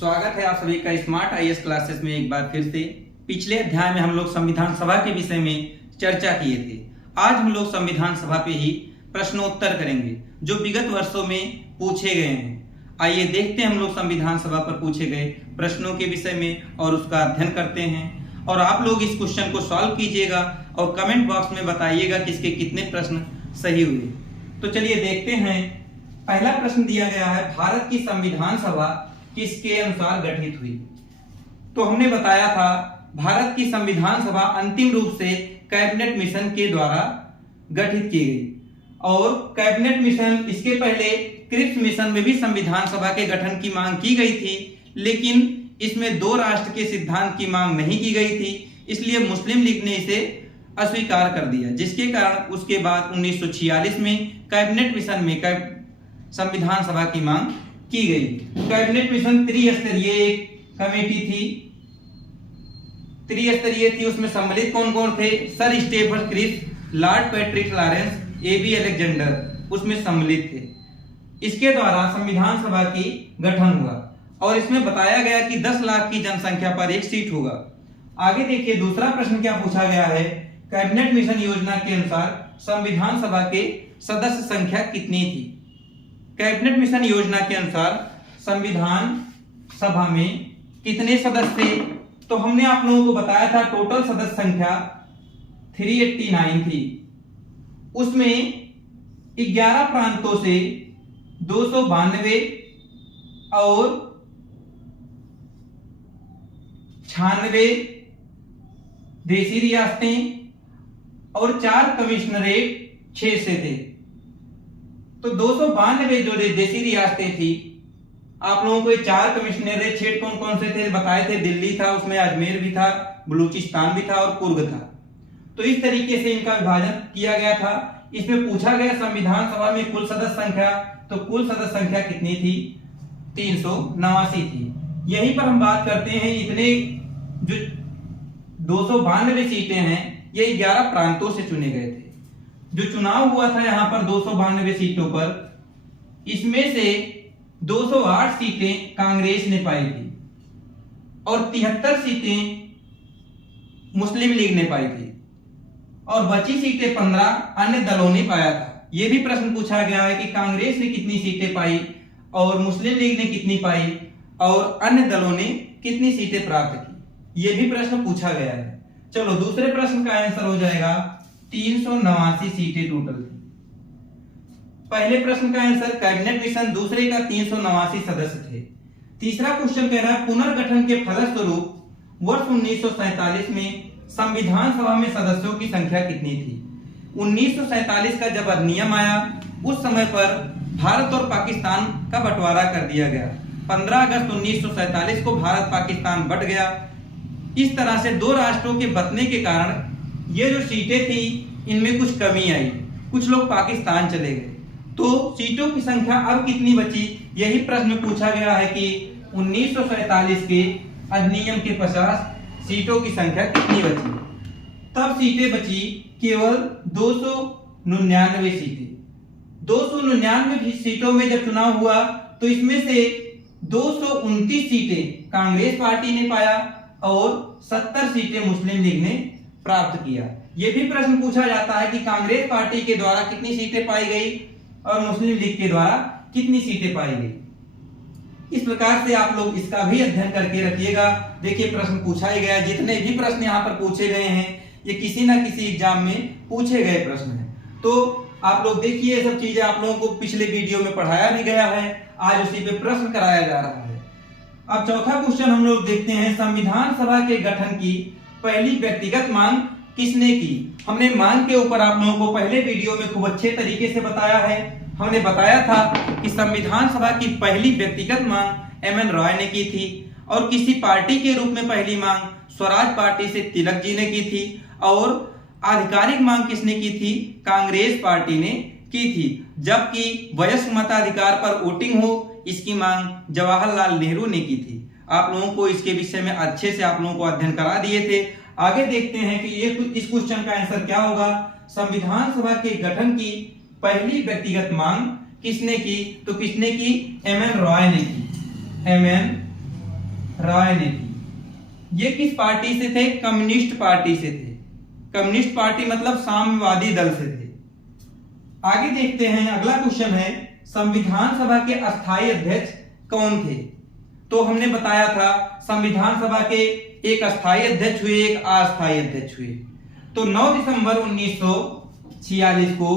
स्वागत है आप सभी का स्मार्ट आईएएस क्लासेस में एक बार फिर से। पिछले अध्याय में हम लोग संविधान सभा के विषय में चर्चा किए थे। आज हम लोग संविधान सभा पे ही प्रश्नोत्तर करेंगे जो विगत वर्षों में पूछे गए हैं। आइए देखते हैं हम लोग संविधान सभा पर पूछे गए प्रश्नों के विषय में और उसका अध्ययन करते हैं। और आप लोग इस क्वेश्चन को सॉल्व कीजिएगा और कमेंट बॉक्स में बताइएगा कि इसके कितने प्रश्न सही हुए। तो चलिए देखते हैं। पहला प्रश्न दिया गया है, भारत की संविधान सभा किसके अनुसार गठित हुई? तो हमने बताया था भारत की संविधान सभा अंतिम रूप से कैबिनेट मिशन के द्वारा गठित की गई। और कैबिनेट मिशन, इसके पहले क्रिप्स मिशन में भी संविधान सभा के गठन की मांग की गई थी, लेकिन इसमें दो राष्ट्र के सिद्धांत की मांग नहीं की गई थी, इसलिए मुस्लिम लीग ने इसे अस्वीकार कर दिया, जिसके कारण उसके बाद 1946 में कैबिनेट मिशन में संविधान सभा की मांग की गई। कैबिनेट मिशन त्रिस्तरीय एक कमेटी थी, त्रिस्तरीय थी। उसमें सम्मिलित कौन कौन थे? Sir Stephen Cripps, Lord Patrick Lawrence, AB Alexander उसमें सम्मिलित थे। इसके द्वारा संविधान सभा की गठन हुआ और इसमें बताया गया कि 10 लाख की जनसंख्या पर एक सीट होगा। आगे देखिए दूसरा प्रश्न क्या पूछा गया है। कैबिनेट मिशन योजना के अनुसार संविधान सभा के सदस्य संख्या कितनी थी? कैबिनेट मिशन योजना के अनुसार संविधान सभा में कितने सदस्य थे? तो हमने आप लोगों को बताया था टोटल सदस्य संख्या 389 थी। उसमें 11 प्रांतों से 292 और 96 देशी रियासतें और 4 कमिश्नरेट 6 से थे। तो 292 जो देशी रियासतें थी, आप लोगों को 4 कमिश्नरेट 6 कौन कौन से थे बताए थे। दिल्ली था, उसमें अजमेर भी था, बलूचिस्तान भी था और कुर्ग था। तो इस तरीके से इनका विभाजन किया गया था। इसमें पूछा गया संविधान सभा में कुल सदस्य संख्या, तो कुल सदस्य संख्या कितनी थी? 389 थी। यहीं पर हम बात करते हैं, इतने जो 292 सीटें हैं ये 11 प्रांतों से चुने गए थे। जो चुनाव हुआ था यहाँ पर 292 सीटों पर, इसमें से 208 सीटें कांग्रेस ने पाई थी और 73 सीटें मुस्लिम लीग ने पाई थी और बची सीटें 15 अन्य दलों ने पाया था। यह भी प्रश्न पूछा गया है कि कांग्रेस ने कितनी सीटें पाई और मुस्लिम लीग ने कितनी पाई और अन्य दलों ने कितनी सीटें प्राप्त की। यह भी प्रश्न पूछा गया है। चलो दूसरे प्रश्न का आंसर हो जाएगा 389 सीटें टोटल थी। पहले प्रश्न का आंसर कैबिनेट मिशन, दूसरे का 389 सदस्य थे। तीसरा क्वेश्चन कह रहा है पुनर्गठन के फलस्वरूप वर्ष 1947 में संविधान सभा में सदस्यों की संख्या कितनी थी? 1947 का जब अधिनियम आया उस समय पर भारत और पाकिस्तान का बंटवारा कर दिया गया। 15 अगस्त 1947 को भारत पाकिस्तान बंट गया। इस तरह से दो राष्ट्रों के बंटने के कारण ये जो सीटें थी इनमें कुछ कमी आई, कुछ लोग पाकिस्तान चले गए। तो सीटों की संख्या अब कितनी बची? यही प्रश्न पूछा गया है कि 1947 के अधिनियम के पश्चात सीटों की संख्या कितनी बची? तब सीटें बची केवल 299 सीटें। 299 सीटों में जब चुनाव हुआ तो इसमें से 229 सीटें कांग्रेस पार्टी ने पाया और 70 सीटें मुस्लिम लीग ने प्राप्त किया। यह भी प्रश्न पूछा जाता है कि कांग्रेस पार्टी के द्वारा कितनी सीटें पाई गई और मुस्लिम लीग के द्वारा कितनी सीटें पाई गई। इस प्रकार से आप लोग इसका भी अध्ययन करके रखिएगा। देखिए प्रश्न पूछा ही गया, जितने भी प्रश्न यहाँ पर पूछे गए हैं ये किसी ना किसी एग्जाम में पूछे गए प्रश्न हैं। तो आप लोग देखिए, ये सब चीजें आप लोगों को पिछले वीडियो में पढ़ाया भी गया है, आज उसी पे प्रश्न कराया जा रहा है। अब चौथा क्वेश्चन हम लोग देखते हैं, संविधान सभा के गठन की पहली व्यक्तिगत मांग किसने की? हमने मांग के ऊपर आप लोगों को पहले वीडियो में खूब अच्छे तरीके से बताया है। हमने बताया था कि संविधान सभा की पहली व्यक्तिगत मांग एम.एन. रॉय ने की थी और किसी पार्टी के रूप में पहली मांग स्वराज पार्टी से तिलक जी ने की थी और आधिकारिक मांग किसने की थी? कांग्रेस पार्टी ने की थी। जबकि वयस्क मताधिकार पर वोटिंग हो इसकी मांग जवाहरलाल नेहरू ने की थी। आप लोगों को इसके विषय में अच्छे से आप लोगों को अध्ययन करा दिए थे। आगे देखते हैं कि ये इस क्वेश्चन का आंसर क्या होगा। संविधान सभा के गठन की पहली व्यक्तिगत मांग किसने की? तो किसने की? एम.एन. रॉय ने की। एम.एन. रॉय ने की। ये किस पार्टी से थे? कम्युनिस्ट पार्टी से थे। कम्युनिस्ट पार्टी मतलब साम्यवादी दल से थे। आगे देखते हैं, अगला क्वेश्चन है संविधान सभा के अस्थायी अध्यक्ष कौन थे? तो हमने बताया था संविधान सभा के एक अस्थायी अध्यक्ष हुए, एक अस्थायी अध्यक्ष हुए। तो 9 दिसंबर 1946 को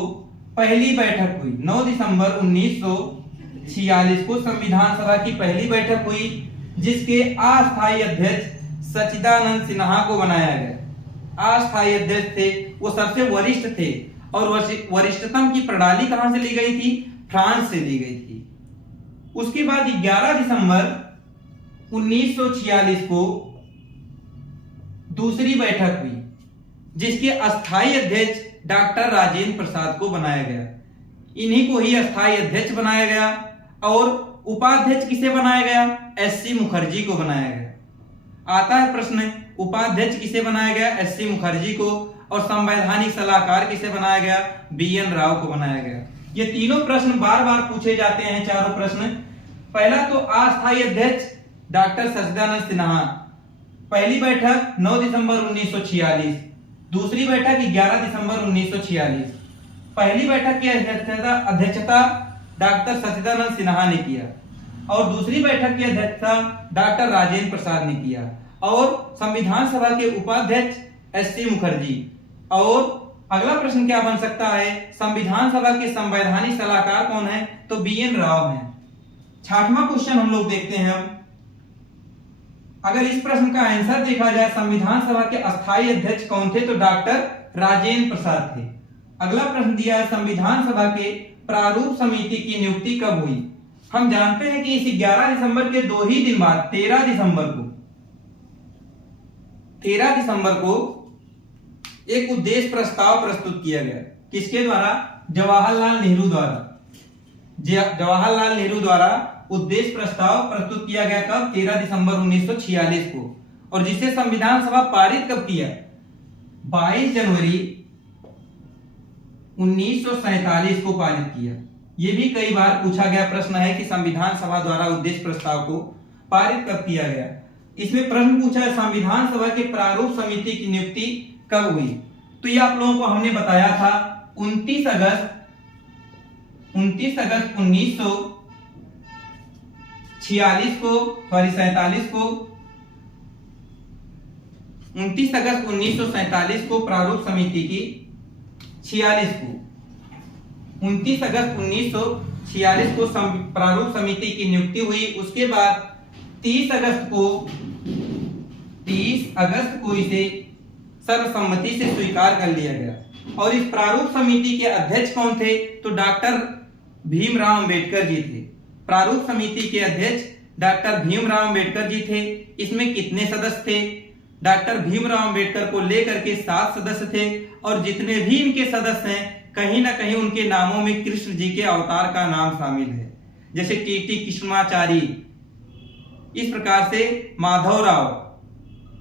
पहली बैठक हुई। 9 दिसंबर 1946 को संविधान सभा की पहली बैठक हुई, जिसके अस्थायी अध्यक्ष सच्चिदानंद सिन्हा को बनाया गया। अस्थायी अध्यक्ष थे, वो सबसे वरिष्ठ थे और वरिष्ठतम की प्रणाली कहां से ली गई थी? फ्रांस से ली गई थी। उसके बाद 11 दिसंबर 1946 को दूसरी बैठक हुई, जिसके अस्थायी अध्यक्ष डॉक्टर राजेंद्र प्रसाद को बनाया गया। इन्हीं को ही अस्थायी अध्यक्ष बनाया गया। और उपाध्यक्ष किसे बनाया गया? एससी मुखर्जी को बनाया गया। आता है प्रश्न, उपाध्यक्ष किसे बनाया गया? एससी मुखर्जी को। और संवैधानिक सलाहकार किसे बनाया गया? बीएन राव को बनाया गया। ये तीनों प्रश्न बार बार पूछे जाते हैं, चारों प्रश्न। पहला तो अस्थायी अध्यक्ष डॉक्टर सच्चिदानंद सिन्हा, पहली बैठक 9 दिसंबर 1946, दूसरी बैठक 11 दिसंबर 1946। पहली बैठक की अध्यक्षता डॉक्टर सच्चिदानंद सिन्हा ने किया और दूसरी बैठक की अध्यक्षता डॉक्टर राजेंद्र प्रसाद ने किया। और संविधान सभा के उपाध्यक्ष एससी मुखर्जी। और अगला प्रश्न क्या बन सकता है? संविधान सभा के संवैधानिक सलाहकार कौन है? तो बीएन राव हैं। 6वां क्वेश्चन हम लोग देखते हैं। अगर इस प्रश्न का आंसर देखा जाए, संविधान सभा के अस्थायी अध्यक्ष कौन थे? तो डॉक्टर राजेंद्र प्रसाद थे। अगला प्रश्न दिया है, संविधान सभा के प्रारूप समिति की नियुक्ति कब हुई? हम जानते हैं कि इस 11 दिसंबर के 2 ही दिन बाद 13 दिसंबर को एक उद्देश्य प्रस्ताव प्रस्तुत किया गया। किसके द्वारा? जवाहरलाल नेहरू द्वारा। जवाहरलाल नेहरू द्वारा उद्देश्य प्रस्ताव प्रस्तुत किया गया। कब? 13 दिसंबर 1946 को। और जिसे संविधान सभा पारित कब किया? 22 जनवरी 1947 को पारित किया। यह भी कई बार पूछा गया प्रश्न है कि संविधान सभा द्वारा उद्देश्य प्रस्ताव को पारित कब किया गया। इसमें प्रश्न पूछा है संविधान सभा के प्रारूप समिति की नियुक्ति कब हुई? तो ये आप लोगों को हमने बताया था 29 अगस्त 1946 को, 47 को, 29 अगस्त 1947 को प्रारूप समिति की 29 अगस्त 1946 को प्रारूप समिति की नियुक्ति हुई। उसके बाद 30 अगस्त को इसे सर्वसम्मति से स्वीकार कर लिया गया। और इस प्रारूप समिति के अध्यक्ष कौन थे? तो डॉक्टर भीमराव अंबेडकर जी थे। प्रारूप समिति के अध्यक्ष डॉक्टर भीमराव अंबेडकर जी थे। इसमें कितने सदस्य थे? डॉक्टर भीमराव अंबेडकर को लेकर के 7 सदस्य थे। और जितने भी इनके सदस्य हैं, कहीं ना कहीं उनके नामों में कृष्ण जी के अवतार का नाम शामिल है। जैसे टीटी कृष्णाचारी, इस प्रकार से माधवराव,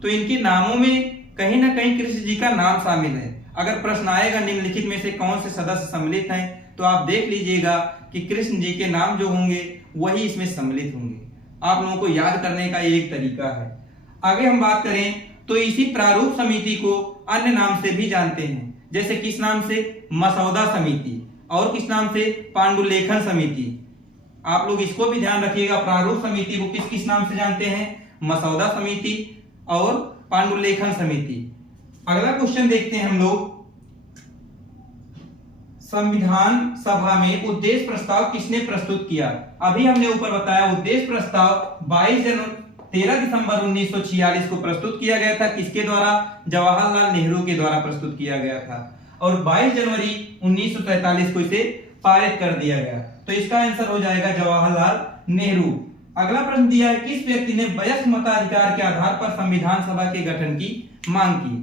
तो इनके नामों में कहीं ना कहीं कृष्ण जी का नाम शामिल है। अगर प्रश्न आएगा निम्नलिखित में से कौन से सदस्य सम्मिलित हैं, तो आप देख लीजिएगा कि कृष्ण जी के नाम जो होंगे वही इसमें सम्मिलित होंगे। आप लोगों को याद करने का एक तरीका है। आगे हम बात करें तो इसी प्रारूप समिति को अन्य नाम से भी जानते हैं। जैसे किस नाम से? मसौदा समिति। और किस नाम से? पांडुलेखन समिति। आप लोग इसको भी ध्यान रखिएगा, प्रारूप समिति को किस किस नाम से जानते हैं? मसौदा समिति और पांडुलेखन समिति। अगला क्वेश्चन देखते हैं हम लोग, संविधान सभा में उद्देश्य प्रस्ताव किसने प्रस्तुत किया? अभी हमने ऊपर बताया उद्देश्य प्रस्ताव 13 दिसंबर 1946 को प्रस्तुत किया गया था। किसके द्वारा? जवाहरलाल नेहरू के द्वारा प्रस्तुत किया गया था। और 22 जनवरी 1947 को इसे पारित कर दिया गया। तो इसका आंसर हो जाएगा जवाहरलाल नेहरू। अगला प्रश्न दिया है, किस व्यक्ति ने वयस्क मताधिकार के आधार पर संविधान सभा के गठन की मांग की?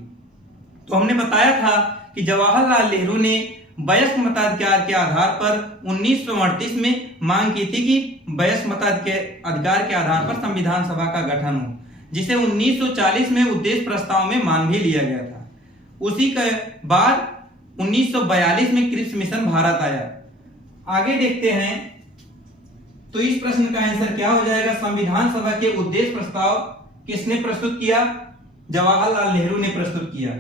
तो हमने बताया था कि जवाहरलाल नेहरू ने वयस्क मताधिकार के आधार पर 1938 में मांग की थी कि वयस्क मताधिकार के आधार पर संविधान सभा का गठन हो, जिसे 1940 में उद्देश्य प्रस्ताव में मान भी लिया गया था। उसी के बाद 1942 में क्रिप्स मिशन भारत आया। आगे देखते हैं, तो इस प्रश्न का आंसर क्या हो जाएगा? संविधान सभा के उद्देश्य प्रस्ताव किसने प्रस्तुत किया? जवाहरलाल नेहरू ने प्रस्तुत किया।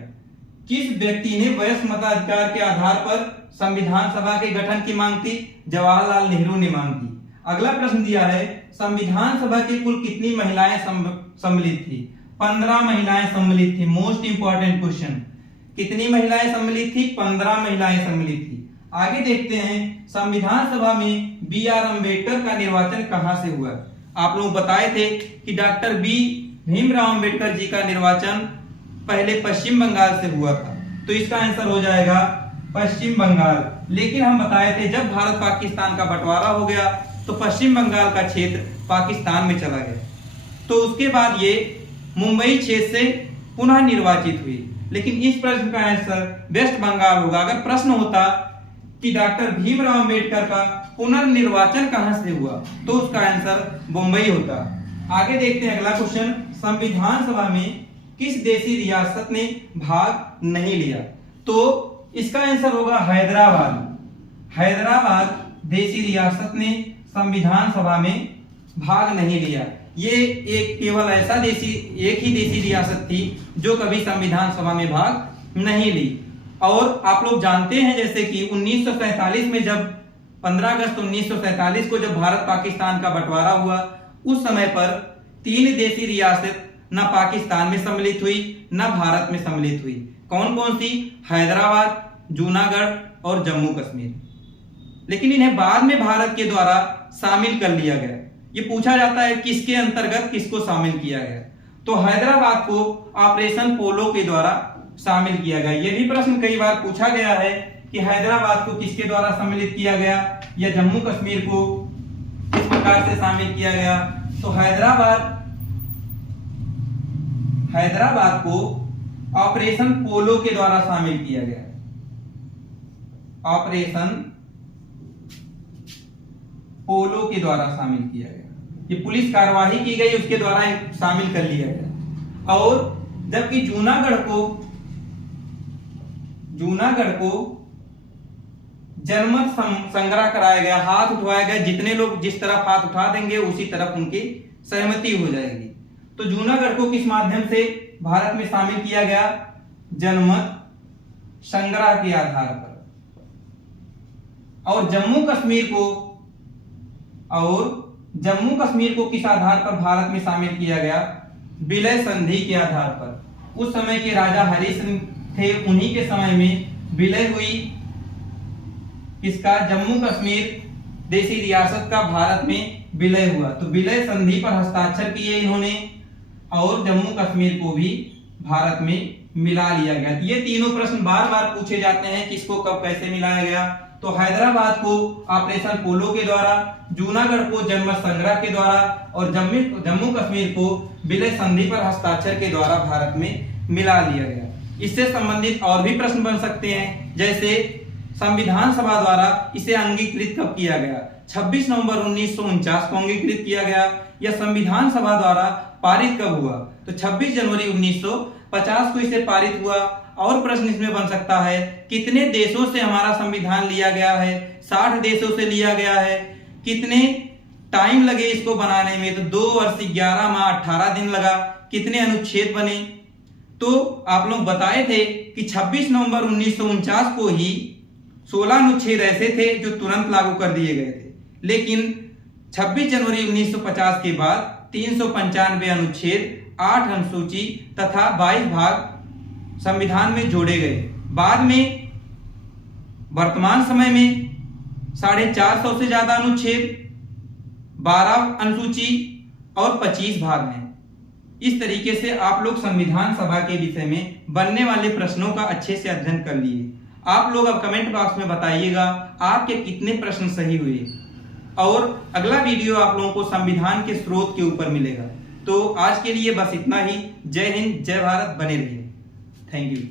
किस व्यक्ति ने वयस्क मताधिकार के आधार पर संविधान सभा के गठन की मांग की? जवाहरलाल नेहरू ने मांग की। अगला प्रश्न दिया है, संविधान सभा की कुल कितनी महिलाएं सम्मिलित थी? 15 महिलाएं सम्मिलित थी। मोस्ट इंपॉर्टेंट क्वेश्चन, कितनी महिलाएं सम्मिलित थी? 15 महिलाएं सम्मिलित थी। आगे देखते हैं, संविधान सभा में B.R. अम्बेडकर का निर्वाचन कहां से हुआ? आप लोग बताए थे कि डॉक्टर भीमराव अम्बेडकर जी का निर्वाचन पहले पश्चिम बंगाल से हुआ था, तो इसका आंसर हो जाएगा पश्चिम बंगाल। लेकिन हम बताए थे जब भारत पाकिस्तान का बंटवारा हो गया तो पश्चिम बंगाल का क्षेत्र पाकिस्तान में चला गया, तो उसके बाद ये मुंबई क्षेत्र से पुनः निर्वाचित हुई। लेकिन इस प्रश्न का आंसर वेस्ट बंगाल होगा। अगर प्रश्न होता कि डॉक्टर भीमराव अम्बेडकर का पुनर्निर्वाचन कहां से हुआ, तो उसका आंसर मुंबई होता। आगे देखते हैं अगला क्वेश्चन, संविधान सभा में किस देशी रियासत ने भाग नहीं लिया? तो इसका आंसर होगा हैदराबाद। हैदराबाद देशी रियासत ने संविधान सभा में भाग नहीं लिया। ये केवल एक ही देशी रियासत थी जो कभी संविधान सभा में भाग नहीं ली। और आप लोग जानते हैं जैसे कि 1947 में जब 15 अगस्त 1947 को जब भारत पाकिस्तान का बंटवारा हुआ, उस समय पर 3 देशी रियासत न पाकिस्तान में सम्मिलित हुई न भारत में सम्मिलित हुई। कौन कौन सी? हैदराबाद, जूनागढ़ और जम्मू कश्मीर। लेकिन इन्हें बाद में भारत के द्वारा शामिल कर लिया गया। ये पूछा जाता है किसके अंतर्गत किसको शामिल किया गया, तो हैदराबाद को ऑपरेशन पोलो के द्वारा शामिल किया गया। यह भी प्रश्न कई बार पूछा गया है कि हैदराबाद को किसके द्वारा सम्मिलित किया गया या जम्मू कश्मीर को किस प्रकार से शामिल किया गया। तो हैदराबाद को ऑपरेशन पोलो के द्वारा शामिल किया गया। ऑपरेशन पोलो के द्वारा शामिल किया गया। ये पुलिस कार्यवाही की गई, उसके द्वारा शामिल कर लिया गया। और जबकि जूनागढ़ को जनमत संग्रह कराया गया, हाथ उठवाया गया, जितने लोग जिस तरफ हाथ उठा देंगे उसी तरफ उनकी सहमति हो जाएगी। तो जूनागढ़ को किस माध्यम से भारत में शामिल किया गया? जनमत संग्रह के आधार पर। और जम्मू कश्मीर को किस आधार पर भारत में शामिल किया गया? विलय संधि के आधार पर। उस समय के राजा हरि सिंह थे, उन्हीं के समय में विलय हुई किसका? जम्मू कश्मीर देशी रियासत का भारत में विलय हुआ। तो विलय संधि पर हस्ताक्षर किए इन्होंने और जम्मू कश्मीर को भी भारत में मिला लिया गया। ये तीनों प्रश्न बार बार पूछे जाते हैं, किसको कब कैसे मिलाया गया। तो हैदराबाद को ऑपरेशन पोलो के द्वारा, जूनागढ़ को जनमत संग्रह के द्वारा और जम्मू कश्मीर को विलय संधि पर हस्ताक्षर के द्वारा भारत में मिला लिया गया। इससे संबंधित और भी प्रश्न बन सकते हैं, जैसे संविधान सभा द्वारा इसे अंगीकृत कब किया गया? 26 नवंबर 1949 को अंगीकृत किया गया। या संविधान सभा द्वारा पारित कब हुआ? तो 26 जनवरी 1950 को इसे पारित हुआ। और प्रश्न इसमें बन सकता है, कितने देशों से हमारा संविधान लिया गया है? 60 देशों से लिया गया है। कितने टाइम लगे इसको बनाने में? तो 2 वर्ष 11 माह 18 दिन लगा। कितने अनुच्छेद बने? तो आप लोग बताए थे कि 26 नवंबर 1949 को ही 16 अनुच्छेद ऐसे थे जो तुरंत लागू कर दिए गए थे, लेकिन 26 जनवरी 1950 के बाद 395 अनुच्छेद, 8 अनुसूची तथा 22 भाग संविधान में जोड़े गए। बाद में वर्तमान समय में 450 से ज्यादा अनुच्छेद, 12 अनुसूची और 25 भाग हैं। इस तरीके से आप लोग संविधान सभा के विषय में बनने वाले प्रश्नों का अच्छे से अध्ययन कर लिए। आप लोग अब कमेंट बॉक्स में बताइएगा आपके कितने प्रश्न सही हुए। और अगला वीडियो आप लोगों को संविधान के स्रोत के ऊपर मिलेगा। तो आज के लिए बस इतना ही। जय हिंद, जय भारत, बने रहिए। Thank you.